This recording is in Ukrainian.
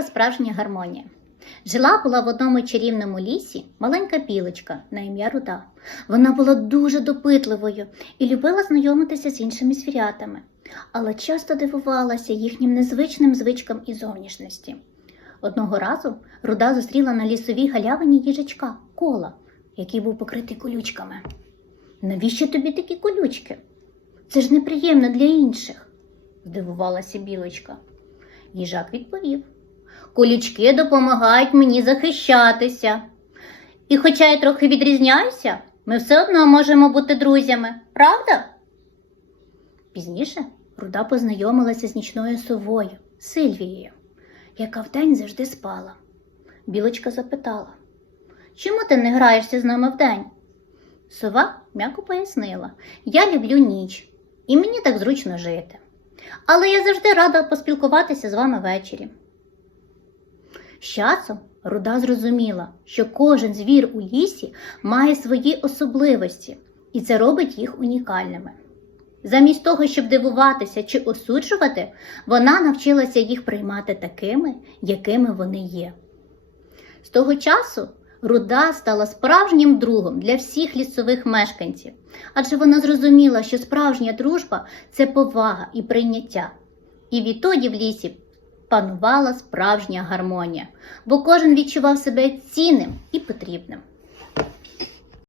Казка справжня гармонія. Жила була в одному чарівному лісі маленька білочка на ім'я Руда. Вона була дуже допитливою і любила знайомитися з іншими звірятами, але часто дивувалася їхнім незвичним звичкам і зовнішності. Одного разу Руда зустріла на лісовій галявині їжачка кола, який був покритий колючками. Навіщо тобі такі колючки? Це ж неприємно для інших, здивувалася білочка. Їжак відповів: Колючки допомагають мені захищатися. І хоча я трохи відрізняюся, ми все одно можемо бути друзями, правда? Пізніше Руда познайомилася з нічною совою Сильвією, яка вдень завжди спала. Білочка запитала, чому ти не граєшся з нами вдень? Сова м'яко пояснила, я люблю ніч, і мені так зручно жити. Але я завжди рада поспілкуватися з вами ввечері. З часом Руда зрозуміла, що кожен звір у лісі має свої особливості, і це робить їх унікальними. Замість того, щоб дивуватися чи осуджувати, вона навчилася їх приймати такими, якими вони є. З того часу Руда стала справжнім другом для всіх лісових мешканців, адже вона зрозуміла, що справжня дружба це повага і прийняття. І відтоді в лісі панувала справжня гармонія, бо кожен відчував себе цінним і потрібним.